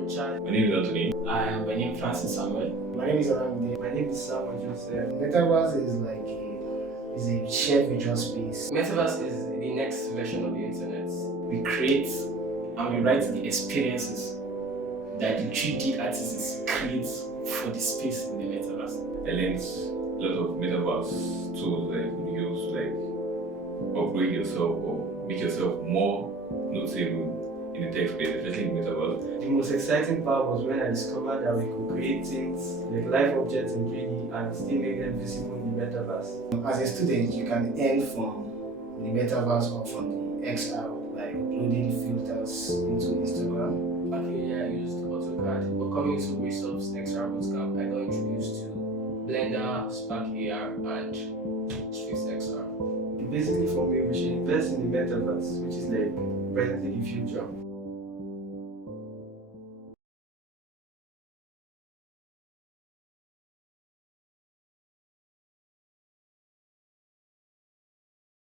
Richard. My name is Anthony. My name is Francis Samuel. My name is Aramide. My name is Samuel Joseph. Metaverse is a shared visual space. Metaverse is the next version of the internet. We create and we write the experiences that the 3D artists create for the space in the metaverse. I learned a lot of metaverse tools that you could use to upgrade yourself or make yourself more notable in the tech space, especially in metaverse. The most exciting part was when I discovered that we could create things like live objects in 3D and still make them visible in the metaverse. As a student, you can earn from the metaverse or from the XR by uploading filters into Instagram. Back in I used AutoCAD, but coming to Greysoft XR Bootcamp, I got introduced to Blender, Spark AR, and Sphinx XR. Basically, for me, we should invest in the metaverse, which is like presently the future.